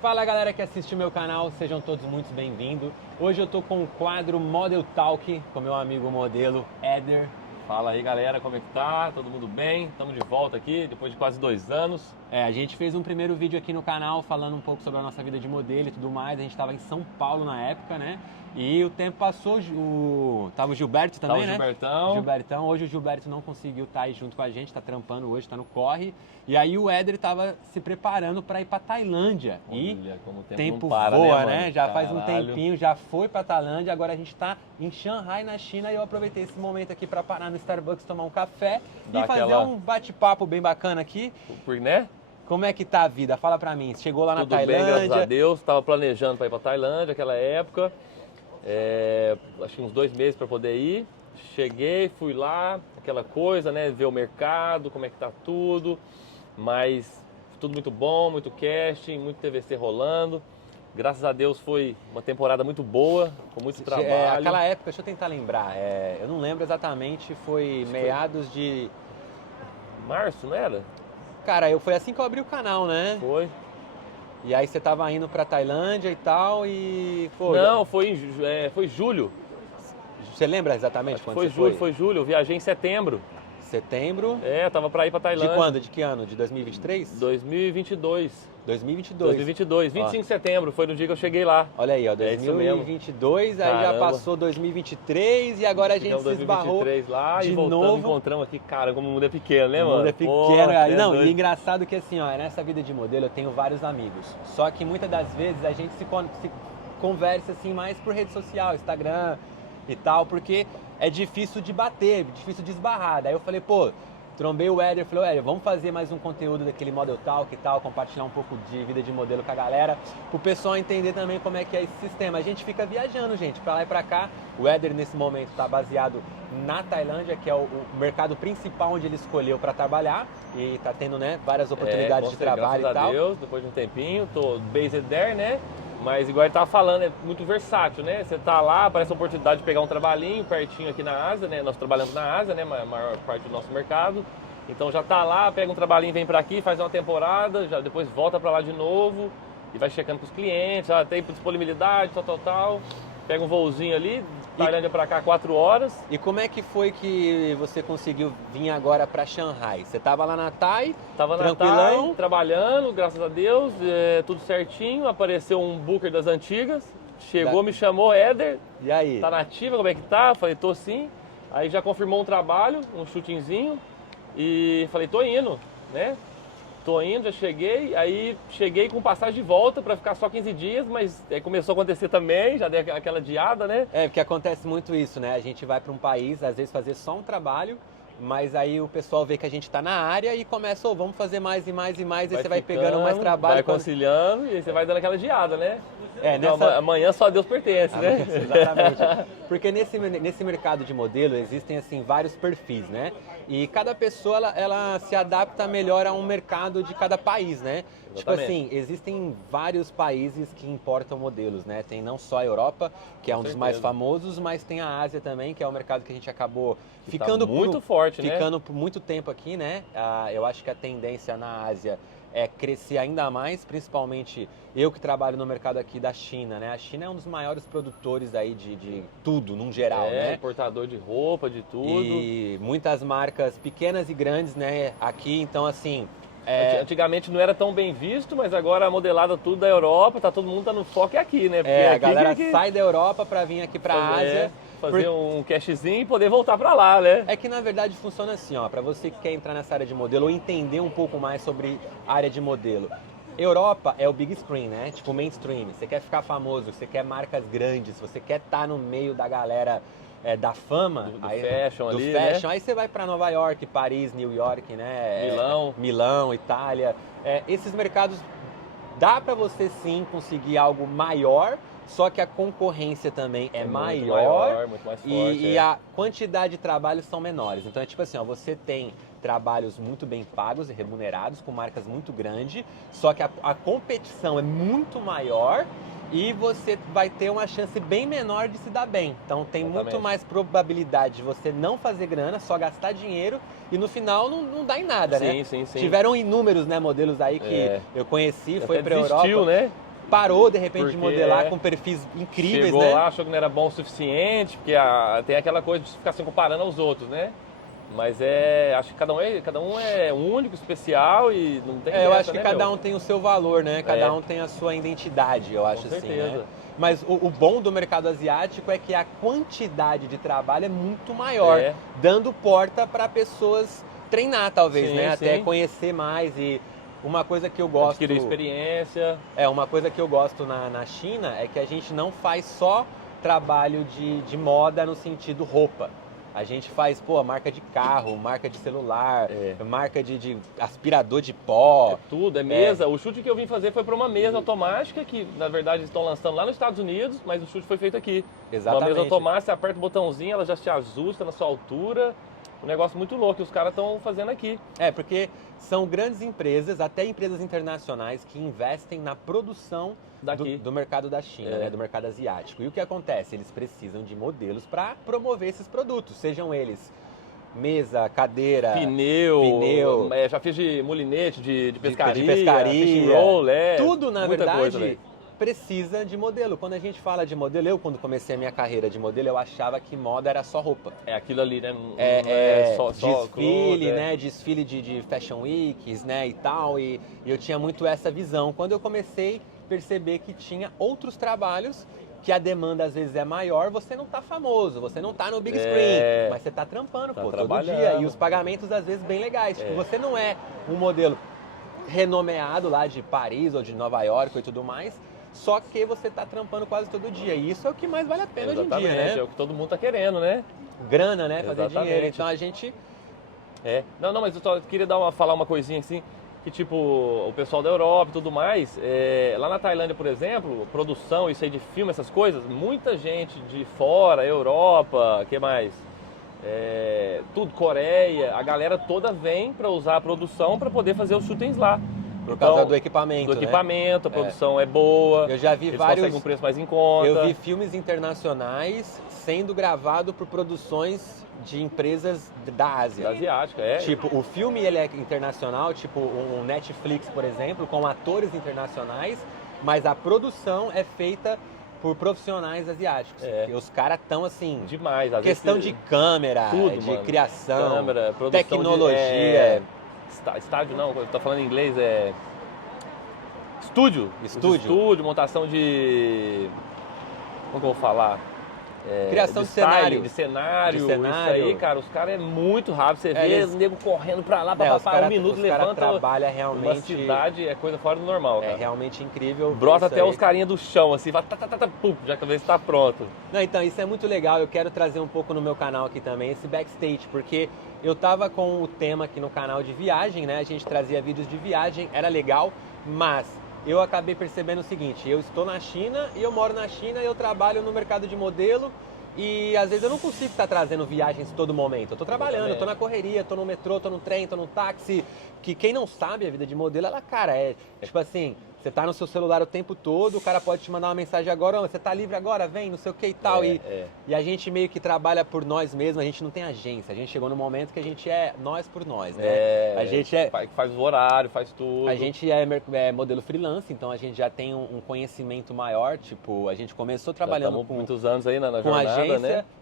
Fala galera que assiste meu canal, sejam todos muito bem-vindos. Hoje eu tô com o quadro Model Talk com meu amigo modelo Éder. Fala aí galera, como é que tá? Todo mundo bem? Estamos de volta aqui depois de quase 2 anos. A gente fez um primeiro vídeo aqui no canal falando um pouco sobre a nossa vida de modelo e tudo mais. A gente estava em São Paulo na época, né? E o tempo passou, tava o Gilberto também, né? Gilbertão. Hoje o Gilberto não conseguiu estar aí junto com a gente, tá trampando hoje, tá no corre. E aí o Éder tava se preparando para ir para Tailândia. Olha, e como o tempo não para, voa, né? Já Caralho. faz um tempinho, já foi para Tailândia, agora a gente tá em Shanghai, na China, e eu aproveitei esse momento aqui para parar no Starbucks, tomar um café e fazer um bate-papo bem bacana aqui. Né? Como é que tá a vida? Fala pra mim. Chegou lá na Tudo Tailândia? Bem, graças a Deus. Tava planejando para ir para Tailândia naquela época. Acho que uns 2 meses para poder ir. Cheguei, fui lá, aquela coisa, né? Ver o mercado, como é que tá tudo. Mas tudo muito bom, muito casting, muito TVC rolando. Graças a Deus foi uma temporada muito boa, com muito trabalho. Aquela época, deixa eu tentar lembrar. Eu não lembro exatamente, foi meados de... Março, não era? Cara, foi assim que eu abri o canal, né? Foi. E aí você tava indo pra Tailândia e tal e... Não, foi julho. Você lembra exatamente quando você foi? Foi julho, eu viajei em setembro. Setembro? Tava pra ir pra Tailândia. De quando? De que ano? De 2023? 2022. 2022. 25 de setembro, foi no dia que eu cheguei lá. Olha aí, ó, É isso mesmo. 2022, aí Caramba. já passou 2023 e agora a gente se esbarrou 2023 lá de e voltamos, novo. encontramos aqui, cara, como o mundo é pequeno, né, mano? O mundo é pequeno, Porra, não, doido. e engraçado que assim, ó, nessa vida de modelo eu tenho vários amigos, só que muitas das vezes a gente se conversa assim mais por rede social, Instagram e tal, porque é difícil de bater, difícil de esbarrar. Daí eu falei, pô, trombei o Éder, falei, Éder, vamos fazer mais um conteúdo daquele Model Talk e tal, compartilhar um pouco de vida de modelo com a galera, pro pessoal entender também como é que é esse sistema. A gente fica viajando, gente, pra lá e pra cá. O Éder, nesse momento, tá baseado na Tailândia, que é o mercado principal onde ele escolheu para trabalhar, e tá tendo, né, várias oportunidades de trabalho e tal. Graças a Deus, depois de um tempinho, tô based there, né? Mas igual ele tava falando, é muito versátil, né? Você tá lá, aparece a oportunidade de pegar um trabalhinho pertinho aqui na Ásia, né? Nós trabalhamos na Ásia, né? A maior parte do nosso mercado. Então já tá lá, pega um trabalhinho, vem pra aqui, faz uma temporada, já depois volta pra lá de novo e vai checando com os clientes, tem disponibilidade, tal. Pega um voozinho ali, Tailândia pra cá 4 horas. E como é que foi que você conseguiu vir agora pra Shanghai? Você tava lá na Thai, Tava tranquilão? na Thai, trabalhando, graças a Deus, tudo certinho. Apareceu um booker das antigas, chegou, me chamou, Éder. E aí? Tá nativa, como é que tá? Falei, tô sim. Aí já confirmou um trabalho, um shootingzinho. E falei, tô indo, né? Tô indo, já cheguei. Aí cheguei com passagem de volta pra ficar só 15 dias, mas aí começou a acontecer também, já deu aquela adiada, né? Porque acontece muito isso, né? A gente vai pra um país, às vezes fazer só um trabalho, mas aí o pessoal vê que a gente tá na área e começa, vamos fazer mais e mais e mais, aí você vai pegando mais trabalho. Vai conciliando e aí você vai dando aquela adiada, né? Então, nessa... amanhã só Deus pertence, né? Exatamente. Porque nesse mercado de modelo existem assim vários perfis, né? E cada pessoa ela se adapta melhor a um mercado de cada país, né? Exatamente. Tipo assim, existem vários países que importam modelos, né? Tem não só a Europa, que é um dos mais famosos, mas tem a Ásia também, que é o mercado que a gente acabou ficando muito forte, né? Ficando por muito tempo aqui, né? Eu acho que a tendência na Ásia é crescer ainda mais, principalmente eu que trabalho no mercado aqui da China, né? A China é um dos maiores produtores aí de tudo, num geral, né? Importador de roupa, de tudo. E muitas marcas pequenas e grandes, né? Aqui, então assim... Antigamente não era tão bem visto, mas agora a modelada tudo da Europa, todo mundo tá no foco aqui, né? Porque a galera sai da Europa pra vir aqui pra Ásia. Fazer um cashzinho e poder voltar pra lá, né? É que na verdade funciona assim, ó, pra você que quer entrar nessa área de modelo ou entender um pouco mais sobre a área de modelo. Europa é o big screen, né? Tipo mainstream. Você quer ficar famoso, você quer marcas grandes, você quer estar no meio da galera da fama, do fashion ali, fashion. né? Aí você vai pra Nova York, Paris, New York, né? Milão, Itália. Esses mercados dá pra você sim conseguir algo maior. Só que a concorrência também é maior, muito mais forte, e a quantidade de trabalhos são menores. Então é tipo assim, ó, você tem trabalhos muito bem pagos e remunerados, com marcas muito grandes, só que a competição é muito maior e você vai ter uma chance bem menor de se dar bem. Então tem muito mais probabilidade de você não fazer grana, só gastar dinheiro e no final não dá em nada, né? Sim. Tiveram inúmeros, né, modelos aí que eu conheci, foi pra Europa. Né? parou, de repente, de Porque modelar com perfis incríveis, chegou né? lá, achou que não era bom o suficiente, porque tem aquela coisa de ficar se comparando aos outros, né? Mas acho que cada um é único, especial e não tem Eu dessa, acho que né, cada meu? um tem o seu valor, né? Cada um tem a sua identidade, eu acho Com assim, certeza. né? Mas o bom do mercado asiático é que a quantidade de trabalho é muito maior, É. dando porta para pessoas treinar, talvez, Sim, né? Até sim. conhecer mais e uma coisa que eu gosto... Adquirir experiência. Uma coisa que eu gosto na China é que a gente não faz só trabalho de moda no sentido roupa. A gente faz, marca de carro, marca de celular, marca de aspirador de pó. É tudo, é mesa. O chute que eu vim fazer foi para uma mesa automática que, na verdade, eles estão lançando lá nos Estados Unidos, mas o chute foi feito aqui. Exatamente. Uma mesa automática, você aperta o botãozinho, ela já se ajusta na sua altura. Um negócio muito louco que os caras estão fazendo aqui. Porque são grandes empresas, até empresas internacionais, que investem na produção do mercado da China, né, do mercado asiático. E o que acontece? Eles precisam de modelos para promover esses produtos, sejam eles mesa, cadeira, pneu. Já fiz de molinete, de pescaria, fishing roll, tudo, na muita verdade, coisa, precisa de modelo. Quando a gente fala de modelo, eu quando comecei a minha carreira de modelo, eu achava que moda era só roupa. É aquilo ali, né? Só desfile, clothes, né? Desfile de fashion weeks, né? E tal. E eu tinha muito essa visão. Quando eu comecei a perceber que tinha outros trabalhos que a demanda às vezes é maior, você não tá famoso, você não tá no big screen, mas você tá trampando, todo dia. E os pagamentos às vezes bem legais. Tipo, você não é um modelo renomeado lá de Paris ou de Nova York e tudo mais, só que você tá trampando quase todo dia. E isso é o que mais vale a pena hoje em dia, né? É o que todo mundo tá querendo, né? Grana, né? Fazer dinheiro. Então a gente... Não, mas eu só queria falar uma coisinha assim, que tipo, o pessoal da Europa e tudo mais, lá na Tailândia, por exemplo, produção, isso aí de filme, essas coisas, muita gente de fora, Europa, que mais? Tudo, Coreia, a galera toda vem para usar a produção para poder fazer os shootings lá. Por causa do equipamento, a produção é boa. Eu já vi eles vários... conseguem um preço mais em conta. Eu vi filmes internacionais sendo gravados por produções de empresas da Ásia. Da asiática, Tipo, o filme ele é internacional, tipo um Netflix, por exemplo, com atores internacionais, mas a produção é feita por profissionais asiáticos. E os caras estão assim... Demais. Às questão vezes, de câmera, tudo, de mano. criação, câmera, produção tecnologia... Estádio não, eu tô falando em inglês, Estúdio, montação de... Como que eu vou falar? Criação de cenário. cenário. De cenário. Isso aí, cara, os caras é muito rápido. Você vê os nego correndo pra lá, um minuto, levanta. Trabalha realmente... Uma cidade é coisa fora do normal, cara. É realmente incrível. Brota até os carinhas do chão, assim, vai, pum, já que a vez tá pronto. Não, então, isso é muito legal. Eu quero trazer um pouco no meu canal aqui também, esse backstage, porque eu tava com o tema aqui no canal de viagem, né? A gente trazia vídeos de viagem, era legal, mas eu acabei percebendo o seguinte, eu estou na China e eu moro na China e eu trabalho no mercado de modelo e às vezes eu não consigo estar trazendo viagens todo momento. Eu tô trabalhando, eu tô na correria, tô no metrô, tô no trem, tô no táxi, que quem não sabe a vida de modelo, ela, cara, tipo assim, você tá no seu celular o tempo todo, o cara pode te mandar uma mensagem agora, você tá livre agora, vem, não sei o que e tal. E a gente meio que trabalha por nós mesmos, a gente não tem agência, a gente chegou no momento que a gente é nós por nós, né? A gente faz o horário, faz tudo. A gente é modelo freelance, então a gente já tem um conhecimento maior, tipo, a gente começou trabalhando com muitos anos aí na com jornada, agência,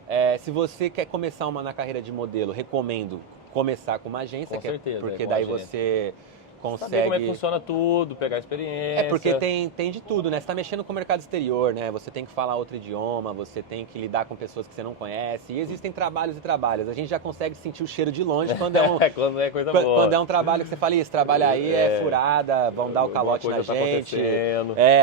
né? Se você quer começar na carreira de modelo, recomendo começar com uma agência, Com certeza, porque com daí agência. você consegue... Saber como é que funciona tudo, pegar experiência. porque tem de tudo, né? Você tá mexendo com o mercado exterior, né? Você tem que falar outro idioma, você tem que lidar com pessoas que você não conhece. E existem trabalhos e trabalhos. A gente já consegue sentir o cheiro de longe quando é um... quando é coisa boa. Quando é um trabalho que você fala, esse trabalho aí é furada, vão dar o calote na gente.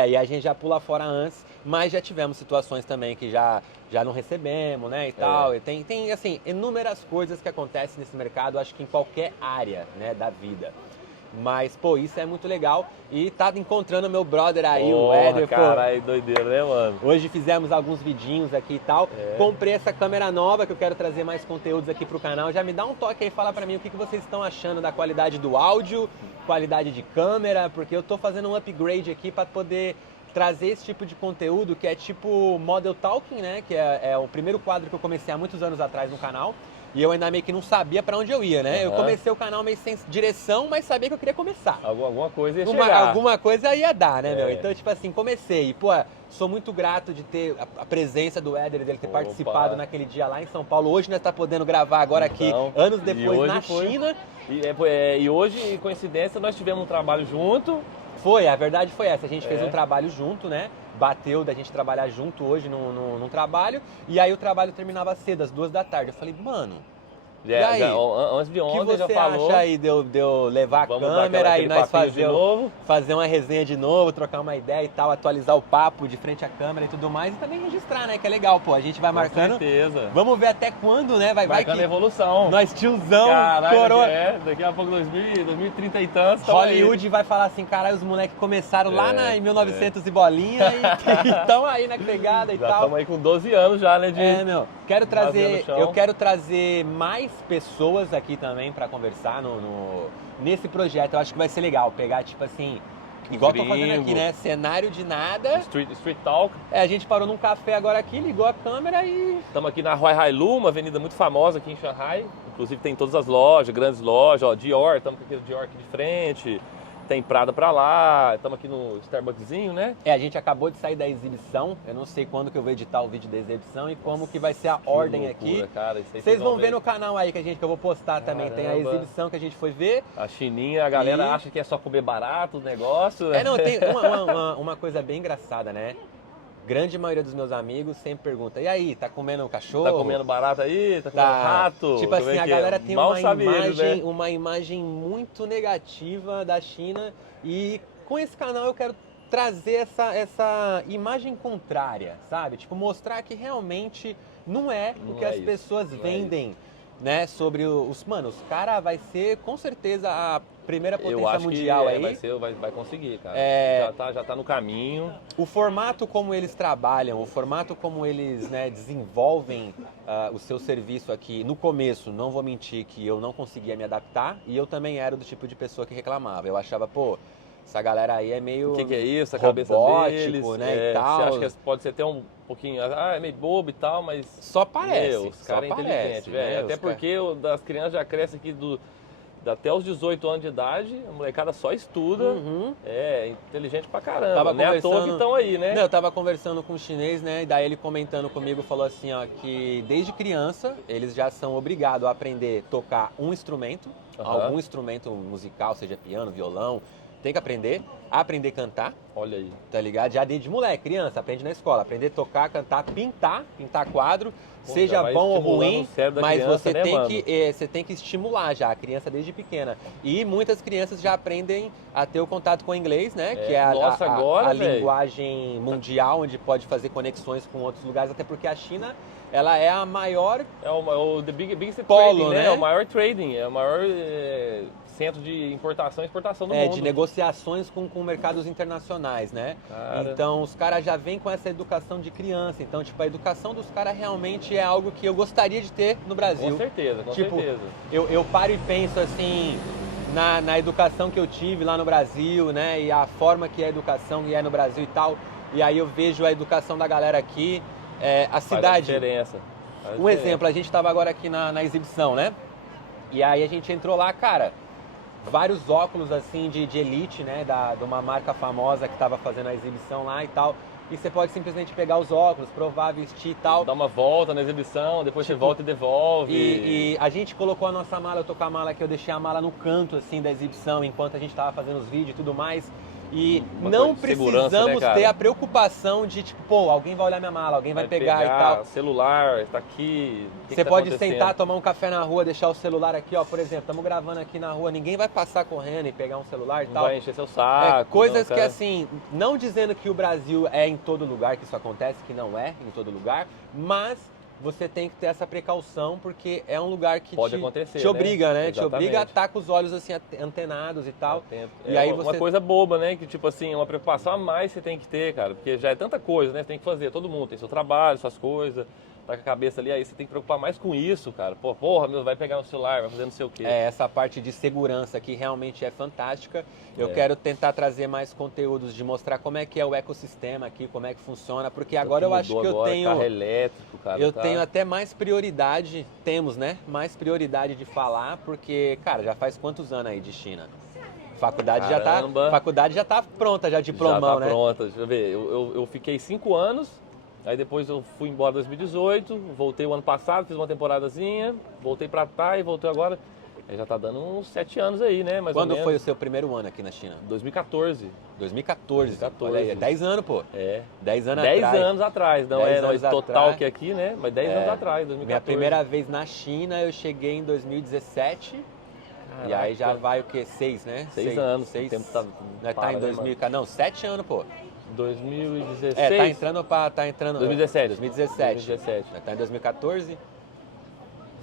E a gente já pula fora antes. Mas já tivemos situações também que já não recebemos, né, e tal. E tem, assim, inúmeras coisas que acontecem nesse mercado, acho que em qualquer área, né, da vida. Mas, pô, isso é muito legal. E tá encontrando meu brother aí, o Éder. Caralho, doideira, né, mano? Hoje fizemos alguns vidinhos aqui e tal. Comprei essa câmera nova, que eu quero trazer mais conteúdos aqui pro canal. Já me dá um toque aí, fala pra mim o que vocês estão achando da qualidade do áudio, qualidade de câmera, porque eu tô fazendo um upgrade aqui pra poder trazer esse tipo de conteúdo que é tipo Model Talking, né? Que é o primeiro quadro que eu comecei há muitos anos atrás no canal. E eu ainda meio que não sabia pra onde eu ia, né? Eu comecei o canal meio sem direção, mas sabia que eu queria começar. Alguma coisa ia chegar. Alguma coisa ia dar, né, meu? Então, tipo assim, comecei. E, pô, sou muito grato de ter a presença do Éder, dele ter participado naquele dia lá em São Paulo. Hoje nós tá podendo gravar agora aqui, anos depois, na China. E hoje, coincidência, nós tivemos um trabalho junto. A verdade foi essa. A gente fez um trabalho junto, né? Bateu da gente trabalhar junto hoje num trabalho. E aí o trabalho terminava cedo, às 2 da tarde. Eu falei, mano... E aí, antes de ontem já falou. O que você acha aí de eu levar a câmera e nós fazer uma resenha de novo, trocar uma ideia e tal, atualizar o papo de frente à câmera e tudo mais e também registrar, né? Que é legal, pô. A gente vai marcando. Com certeza. Vamos ver até quando, né? Vai que evolução. Nós tiozão, caralho, coroa. Daqui a pouco 2030 e tantos. Hollywood vai falar assim, caralho, os moleques começaram lá em 1900 e bolinha e estão aí na pegada e já tal. Estamos aí com 12 anos já, né? Meu. Eu quero trazer mais pessoas aqui também pra conversar nesse projeto. Eu acho que vai ser legal pegar, tipo assim, igual tô fazendo aqui, né? Cenário de nada. Street Talk. A gente parou num café agora aqui, ligou a câmera e... Estamos aqui na Rua Hailu, uma avenida muito famosa aqui em Xangai. Inclusive tem todas as lojas, grandes lojas, ó, Dior, estamos com aquele Dior aqui de frente. Tem Prada pra lá, estamos aqui no Starbuckzinho, né? A gente acabou de sair da exibição, eu não sei quando que eu vou editar o vídeo da exibição e como que vai ser a ordem loucura, aqui. Cara, vocês vão ver no canal aí que eu vou postar também, tem a exibição que a gente foi ver. A chininha, a galera acha que é só comer barato o negócio. Não, tem uma coisa bem engraçada, né? Grande maioria dos meus amigos sempre pergunta, e aí, tá comendo cachorro? Tá comendo barata aí? Tá comendo rato? Tipo assim, a galera tem uma imagem muito negativa da China e com esse canal eu quero trazer essa imagem contrária, sabe? Tipo, mostrar que realmente não é o que as pessoas vendem, né? Sobre Mano, os caras vai ser com certeza a primeira potência mundial aí. Vai conseguir, cara. Já tá no caminho. O formato como eles trabalham, o formato como eles, né, desenvolvem o seu serviço aqui. No começo, não vou mentir que eu não conseguia me adaptar e eu também era do tipo de pessoa que reclamava. Eu achava, pô, essa galera aí é meio o que é isso? A cabeça deles, né, e tal. Você acha que pode ser até um pouquinho, é meio bobo e tal, mas... Só parece. Os caras são inteligentes, velho. Até porque das crianças já crescem aqui até os 18 anos de idade, a molecada só estuda, inteligente pra caramba, não é à toa que estão aí, né? Eu tava conversando com um chinês, né, e daí ele comentando comigo, falou assim, ó, que desde criança eles já são obrigados a aprender a tocar um instrumento, algum instrumento musical, seja piano, violão, tem que aprender a cantar. Olha aí. Tá ligado? Já desde moleque, criança, aprende na escola, aprender a tocar, cantar, pintar quadro, seja bom ou ruim, mas criança, você tem que estimular já a criança desde pequena. E muitas crianças já aprendem a ter o contato com o inglês, né? Que é a linguagem mundial, onde pode fazer conexões com outros lugares, até porque a China, ela é a maior... the biggest polo, trading, né? É o maior trading, é o maior... centro de importação e exportação do mundo. De negociações com mercados internacionais, né? Cara. Então, os caras já vêm com essa educação de criança. Então, tipo, a educação dos caras realmente é algo que eu gostaria de ter no Brasil. Com certeza, com certeza. Eu paro e penso, assim, na educação que eu tive lá no Brasil, né? E a forma que a educação é no Brasil e tal. E aí eu vejo a educação da galera aqui, a cidade... Faz a diferença. Exemplo, a gente estava agora aqui na exibição, né? E aí a gente entrou lá, cara... vários óculos assim de elite, né, de uma marca famosa que estava fazendo a exibição lá e tal. E você pode simplesmente pegar os óculos, provar, vestir e tal. Dar uma volta na exibição, depois você volta e devolve. E a gente colocou a nossa mala, eu tô com a mala aqui, eu deixei a mala no canto assim da exibição enquanto a gente estava fazendo os vídeos e tudo mais. E não precisamos ter a preocupação de, tipo, pô, alguém vai olhar minha mala, alguém vai pegar e tal. Celular, tá aqui. Você pode sentar, tomar um café na rua, deixar o celular aqui, ó, por exemplo, estamos gravando aqui na rua, ninguém vai passar correndo e pegar um celular e tal. Vai encher seu saco. Coisas que, assim, não dizendo que o Brasil é em todo lugar que isso acontece, que não é em todo lugar, mas você tem que ter essa precaução, porque é um lugar que te obriga, né? Te obriga a estar com os olhos assim antenados e tal. E aí uma coisa boba, né? Que tipo assim, uma preocupação a mais você tem que ter, cara, porque já é tanta coisa, né? Você tem que fazer, todo mundo tem seu trabalho, suas coisas. tá com a cabeça ali, aí você tem que preocupar mais com isso, cara. Porra, meu, vai pegar no celular, vai fazer não sei o quê. Essa parte de segurança aqui realmente é fantástica. Eu quero tentar trazer mais conteúdos de mostrar como é que é o ecossistema aqui, como é que funciona, porque agora eu acho que eu tenho... Carro elétrico, cara. Eu tenho até mais prioridade, temos, né? Mais prioridade de falar, porque, cara, já faz quantos anos aí de China? Faculdade já tá pronta, já diplomão, né? Já tá pronta, deixa eu ver. Eu fiquei 5 anos, aí depois eu fui embora em 2018, voltei o ano passado, fiz uma temporadazinha, voltei pra cá e voltei agora. Aí já tá dando uns 7 anos aí, né? Mais ou menos. Quando foi o seu primeiro ano aqui na China? 2014. 2014. Olha aí, 10 anos, pô. 10 anos 10 atrás. anos atrás, não é total que aqui, né? Mas 10 anos atrás, 2014. Minha primeira vez na China eu cheguei em 2017. Caraca. E aí já vai o quê? 6, né? 6 anos. 6. O tempo tá tá em 2000, não, 7 anos, pô. 2016. Tá entrando 2017. 2017. Tá em 2014.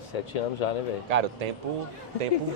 7 anos já, né, velho? Cara, o tempo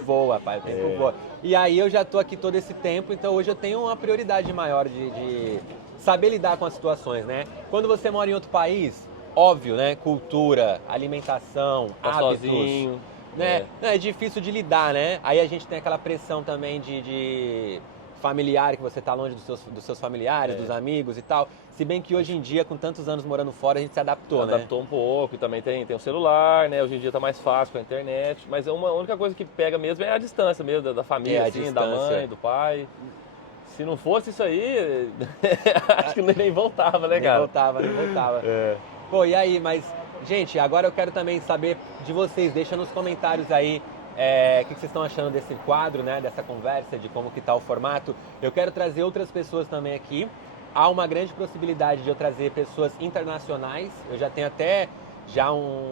voa, pai, o tempo voa. E aí eu já tô aqui todo esse tempo, então hoje eu tenho uma prioridade maior de saber lidar com as situações, né? Quando você mora em outro país, óbvio, né? Cultura, alimentação, hábitos, sozinho, né? É difícil de lidar, né? Aí a gente tem aquela pressão também de familiar, que você tá longe dos seus familiares, dos amigos e tal. Se bem que hoje em dia, com tantos anos morando fora, a gente se adaptou, né? Adaptou um pouco, e também tem o celular, né? Hoje em dia tá mais fácil com a internet, mas a única coisa que pega mesmo é a distância mesmo, da família, assim, da mãe, do pai. Se não fosse isso aí, acho que nem voltava, né, cara? Nem voltava. Pô, e aí, mas, gente, agora eu quero também saber de vocês, deixa nos comentários aí o que vocês estão achando desse quadro, né, dessa conversa, de como que tá o formato. Eu quero trazer outras pessoas também aqui. Há uma grande possibilidade de eu trazer pessoas internacionais. Eu já tenho até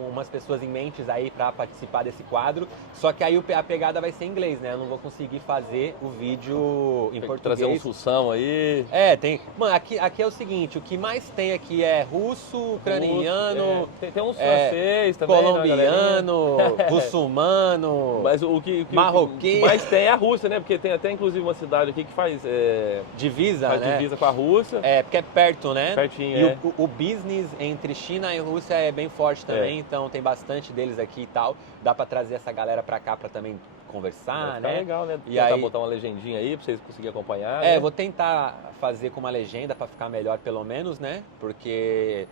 umas pessoas em mentes aí para participar desse quadro. Só que aí a pegada vai ser em inglês, né? Eu não vou conseguir fazer o vídeo em português. Trazer um sução aí. Tem. Mano, aqui é o seguinte, o que mais tem aqui é russo, ucraniano, tem uns francês também, colombiano, muçulmano, mas marroquino. O que mais tem é a Rússia, né? Porque tem até inclusive uma cidade aqui que faz divisa, faz né? divisa com a Rússia. Porque é perto, né? Pertinho, e o business entre China e Rússia é bem forte também, então tem bastante deles aqui e tal. Dá pra trazer essa galera pra cá pra também conversar, né? Legal, né? E aí botar uma legendinha aí pra vocês conseguirem acompanhar. Né? Vou tentar fazer com uma legenda pra ficar melhor pelo menos, né? Porque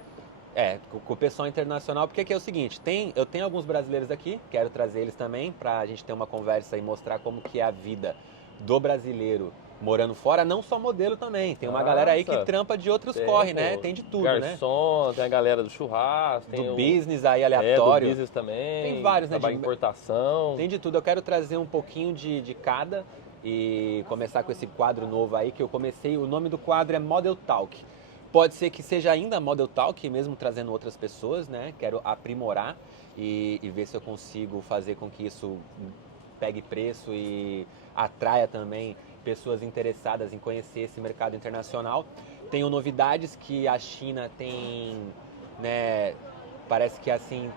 com o pessoal internacional, porque aqui é o seguinte, eu tenho alguns brasileiros aqui, quero trazer eles também pra gente ter uma conversa e mostrar como que é a vida do brasileiro morando fora, não só modelo também. Tem uma galera aí que trampa de outros corre, né? Tem de tudo, garçom, né? Tem a galera do churrasco, tem do business aí aleatório. Do business também. Tem vários, né? De importação. Tem de tudo. Eu quero trazer um pouquinho de cada e começar com esse quadro novo aí que eu comecei. O nome do quadro é Model Talk. Pode ser que seja ainda Model Talk, mesmo trazendo outras pessoas, né? Quero aprimorar e ver se eu consigo fazer com que isso pegue preço e atraia também pessoas interessadas em conhecer esse mercado internacional. Tenho novidades que a China tem, né, parece que assim,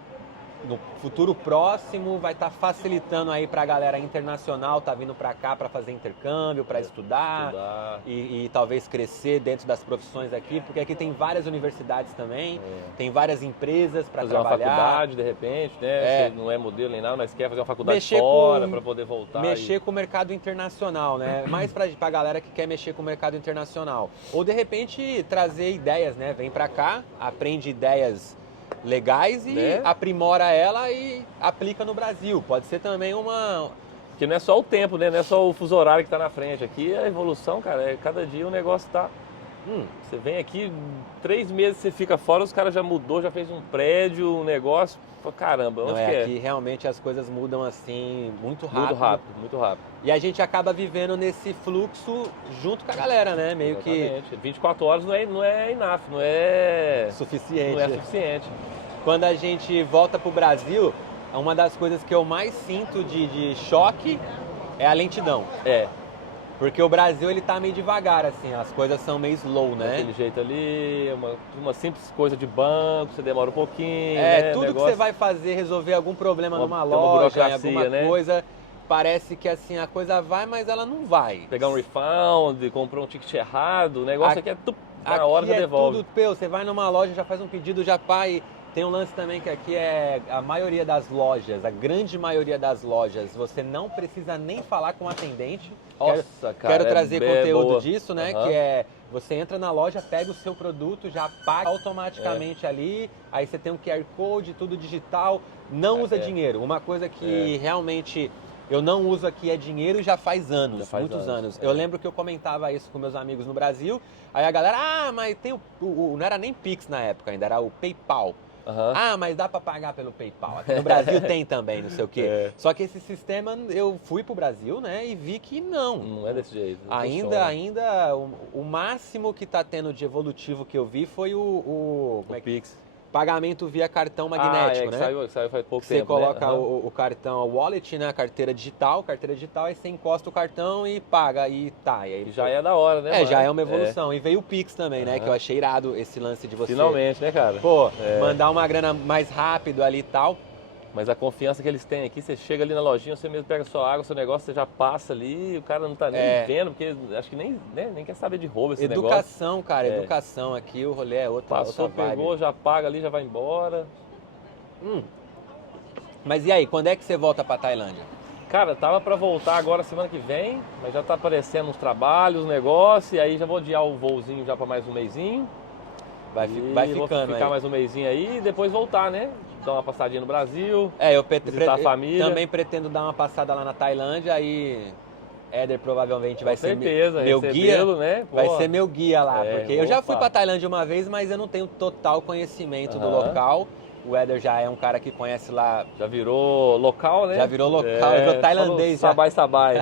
no futuro próximo vai estar facilitando aí para a galera internacional, tá vindo para cá para fazer intercâmbio, para estudar. E talvez crescer dentro das profissões aqui, porque aqui tem várias universidades também, tem várias empresas para trabalhar. Fazer uma faculdade de repente, né? Você não é modelo nem nada, mas quer fazer uma faculdade fora para poder voltar. Mexer com o mercado internacional, né? Mais para a galera que quer mexer com o mercado internacional. Ou de repente trazer ideias, né? Vem para cá, aprende ideias legais e aprimora ela e aplica no Brasil. Pode ser também uma... Porque não é só o tempo, né? Não é só o fuso horário que está na frente. Aqui a evolução, cara, cada dia o negócio tá... Você vem aqui, 3 meses você fica fora, os caras já mudou, já fez um prédio, um negócio. Caramba, onde que é? Aqui realmente as coisas mudam assim muito rápido. Muito rápido, muito rápido. E a gente acaba vivendo nesse fluxo junto com a galera, né? Meio Exatamente. Que 24 horas não é enough, não é suficiente. Não é suficiente. Quando a gente volta pro Brasil, uma das coisas que eu mais sinto de choque é a lentidão. Porque o Brasil, ele tá meio devagar, assim, as coisas são meio slow, né? Daquele jeito ali, uma simples coisa de banco, você demora um pouquinho, tudo que você vai fazer, resolver algum problema numa loja, em alguma coisa, parece que assim, a coisa vai, mas ela não vai. Pegar um refund, comprar um ticket errado, o negócio aqui é na hora já devolve. Tudo, você vai numa loja, já faz um pedido, já Tem um lance também que aqui é a maioria das lojas, a grande maioria das lojas, você não precisa nem falar com o atendente. Nossa, cara, Quero trazer conteúdo boa. disso, né? Aham. Que é, você entra na loja, pega o seu produto, já paga automaticamente ali, aí você tem um QR Code, tudo digital, não usa dinheiro. Uma coisa que realmente eu não uso aqui é dinheiro já faz anos, Já faz muitos anos. anos. Eu lembro que eu comentava isso com meus amigos no Brasil, aí a galera, mas tem não era nem Pix na época ainda, era o PayPal. Aham. Ah, mas dá pra pagar pelo PayPal. Aqui no Brasil tem também, não sei o quê. Só que esse sistema, eu fui pro Brasil, né, e vi que não. Não é desse jeito. Não Ainda, o máximo que tá tendo de evolutivo que eu vi foi o Pix. pagamento via cartão magnético, que né? saiu faz pouco Você tempo, coloca né? o cartão, a wallet, né, a carteira digital, aí você encosta o cartão e paga, e tá. E aí, Já é da hora, né? já mano? é uma evolução. E veio o Pix também, né, que eu achei irado esse lance de você... Finalmente, né, cara? Pô, mandar uma grana mais rápido ali e tal. Mas a confiança que eles têm aqui, você chega ali na lojinha, você mesmo pega sua água, seu negócio, você já passa ali, o cara não tá nem vendo, porque acho que nem quer saber de roubo esse negócio. Educação, cara, educação aqui, o rolê é outra Passou, outra vibe. pegou, já paga ali, já vai embora. Mas e aí, quando é que você volta pra Tailândia? Cara, tava pra voltar agora semana que vem, mas já tá aparecendo uns trabalhos, uns negócios, e aí já vou adiar o voozinho já pra mais um mêsinho. Vai Vou ficando ficar aí. mais um mêsinho aí e depois voltar, né? Dar uma passadinha no Brasil. Eu visitar a família. também pretendo dar uma passada lá na Tailândia, aí Éder provavelmente vai ser certeza, meu guia. recebê-lo, né? Vai Pô. ser meu guia lá, porque eu já opa. fui pra Tailândia uma vez, mas eu não tenho total conhecimento do local. O Éder já é um cara que conhece lá, Já virou local, né? já virou local, virou tailandês já. Sabai.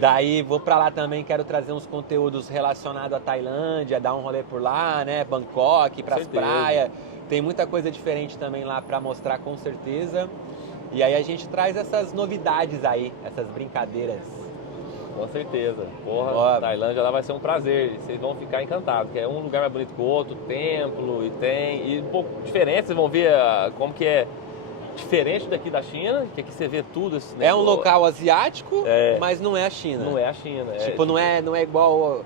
Daí vou pra lá também, quero trazer uns conteúdos relacionados à Tailândia, dar um rolê por lá, né? Bangkok, pras certeza. praias. Tem muita coisa diferente também lá pra mostrar, com certeza. E aí a gente traz essas novidades aí, essas brincadeiras. Com certeza. Porra, Ó. Tailândia lá vai ser um prazer. Vocês vão ficar encantados, porque é um lugar mais bonito que o outro, templo, e um pouco diferente. Vocês vão ver como que é diferente daqui da China, que aqui você vê tudo. Esse É um negócio. local asiático, mas não é a China. Não é a China. Tipo, não é igual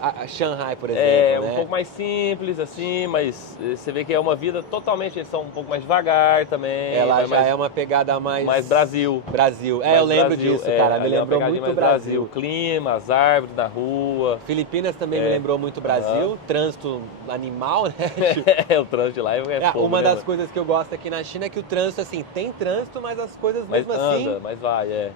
a Shanghai, por exemplo, É né? um pouco mais simples, assim, mas você vê que é uma vida totalmente, eles são um pouco mais devagar também. Ela já mais, é uma pegada mais... mais Brasil. Brasil. Mais Eu lembro Brasil, disso, cara. Me ali é uma lembrou pegadinha muito mais Brasil. O clima, as árvores na rua. Filipinas também me lembrou muito Brasil. Trânsito animal, né? O trânsito de lá é fogo, Uma né, das mano? coisas que eu gosto aqui na China é que o trânsito, assim, tem trânsito, mas as coisas Mas mesmo anda, assim mas vai,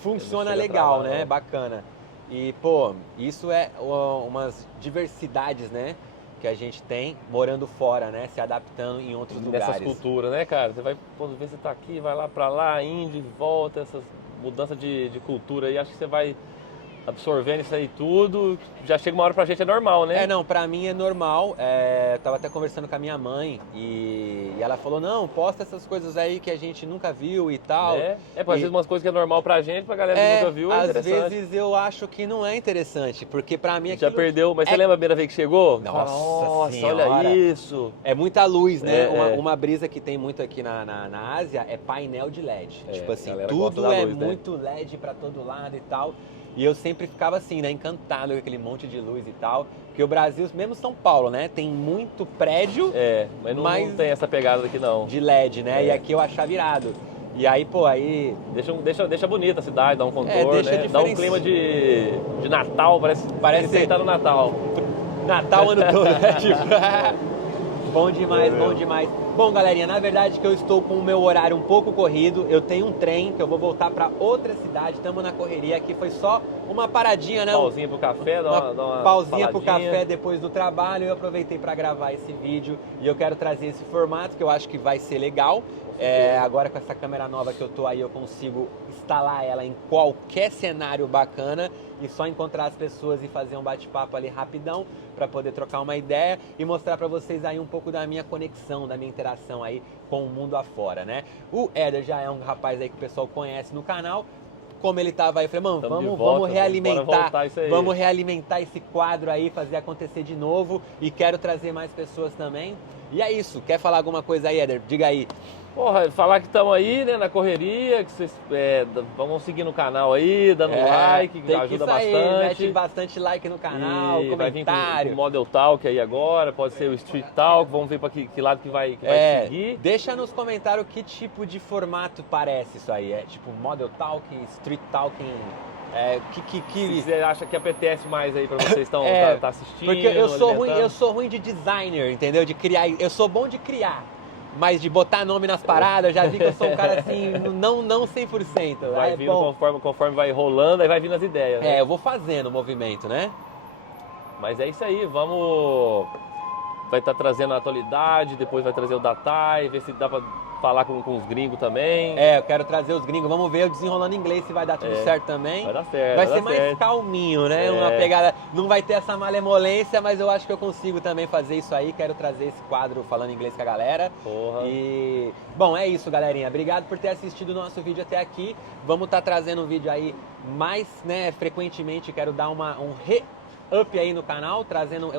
funciona Não chega a legal, travar, né? não. Bacana. E, pô, isso é umas diversidades, né? Que a gente tem morando fora, né? Se adaptando em outros Nessas lugares. culturas, né, cara? Você vai, quando vê você tá aqui, vai lá pra lá, indo e volta, essas mudanças de cultura aí, acho que você vai absorvendo isso aí tudo, já chega uma hora pra gente é normal, né? Não, pra mim é normal. Eu tava até conversando com a minha mãe e ela falou, não, posta essas coisas aí que a gente nunca viu e tal. Porque às vezes umas coisas que é normal pra gente, pra galera que nunca viu, é às interessante. vezes eu acho que não é interessante, porque pra mim Já aquilo perdeu, mas você lembra a primeira vez que chegou? Nossa Senhora, olha isso! é muita luz, né? É. Uma brisa que tem muito aqui na Ásia é painel de LED. Tipo a assim, galera gosta tudo da é luz, né? muito LED pra todo lado e tal. E eu sempre ficava assim, né? Encantado com aquele monte de luz e tal. Porque o Brasil, mesmo São Paulo, né? Tem muito prédio Mas não tem essa pegada aqui não. de LED, né? E aqui eu achava irado. E aí, pô, aí... Deixa bonita a cidade, dá um contorno, deixa né? Dá um clima de Natal, parece que você tá no Natal. Natal o ano todo, né? Tipo... Bom demais, bom demais. Bom, galerinha, na verdade que eu estou com o meu horário um pouco corrido. Eu tenho um trem que eu vou voltar para outra cidade. Estamos na correria. Aqui foi só uma paradinha, né? Pausinha pro café, dá uma pausinha pro faladinha. café depois do trabalho. Eu aproveitei para gravar esse vídeo e eu quero trazer esse formato que eu acho que vai ser legal. Agora com essa câmera nova que eu tô aí, eu consigo instalar ela em qualquer cenário bacana e só encontrar as pessoas e fazer um bate-papo ali rapidão para poder trocar uma ideia e mostrar para vocês aí um pouco da minha conexão, da minha interação aí com o mundo afora, né? O Éder já é um rapaz aí que o pessoal conhece no canal. Como ele tava aí, eu falei, mano, vamos realimentar, vamos realimentar esse quadro aí, fazer acontecer de novo e quero trazer mais pessoas também. E é isso. Quer falar alguma coisa aí, Éder? Diga aí. Porra, falar que estamos aí, né, na correria, que vocês vão seguir no canal aí, dando like, que ajuda bastante. Mete bastante like no canal, e comentário. Vai vir com o Model Talk aí agora, pode ser o Street Talk, vamos ver para que lado que vai seguir. Deixa nos comentários que tipo de formato parece isso aí. É tipo Model Talk, Street Talking... Se você acha que apetece mais aí pra vocês que estão tá assistindo. Porque eu sou ruim de designer, entendeu? De criar. Eu sou bom de criar. Mas de botar nome nas paradas, eu já vi que eu sou um cara assim, não 100%. Vai vindo conforme vai rolando, aí vai vindo as ideias, né? Eu vou fazendo o movimento, né? Mas é isso aí, vamos... Vai estar trazendo a atualidade, depois vai trazer o Datai, ver se dá pra falar com os gringos também. Eu quero trazer os gringos, vamos ver eu desenrolando inglês se vai dar tudo certo também. Vai dar certo. Vai ser mais calminho, né? Uma pegada, não vai ter essa malemolência, mas eu acho que eu consigo também fazer isso aí. Quero trazer esse quadro falando inglês com a galera. Porra. E, bom, é isso, galerinha. Obrigado por ter assistido o nosso vídeo até aqui. Vamos estar trazendo um vídeo aí mais, né, frequentemente. Quero dar um up aí no canal, trazendo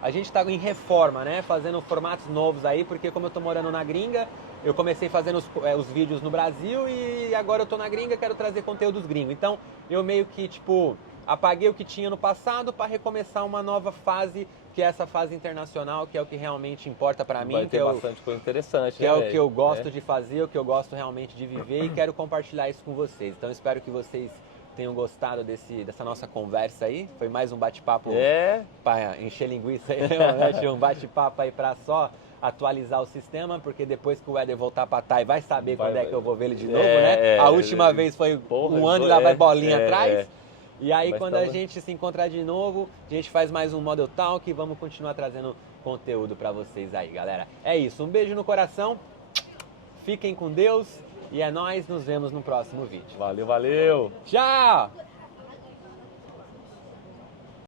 a gente tá em reforma, né? Fazendo formatos novos aí, porque como eu tô morando na gringa, eu comecei fazendo os vídeos no Brasil e agora eu tô na gringa, quero trazer conteúdos gringos. Então, eu meio que, tipo, apaguei o que tinha no passado para recomeçar uma nova fase, que é essa fase internacional, que é o que realmente importa para mim. Vai ter bastante coisa interessante, que é o que eu gosto de fazer, o que eu gosto realmente de viver e quero compartilhar isso com vocês. Então, espero que vocês tenham gostado dessa nossa conversa aí. Foi mais um bate-papo para encher linguiça aí, né? Um bate-papo aí para só atualizar o sistema, porque depois que o Éder voltar para Thay, vai saber quando é que eu vou ver ele de novo, né? A última vez foi um ano e lá vai bolinha atrás. E aí, quando a gente se encontrar de novo, a gente faz mais um Model Talk e vamos continuar trazendo conteúdo para vocês aí, galera. É isso, um beijo no coração, fiquem com Deus. E é nóis, nos vemos no próximo vídeo. Valeu, valeu! Tchau!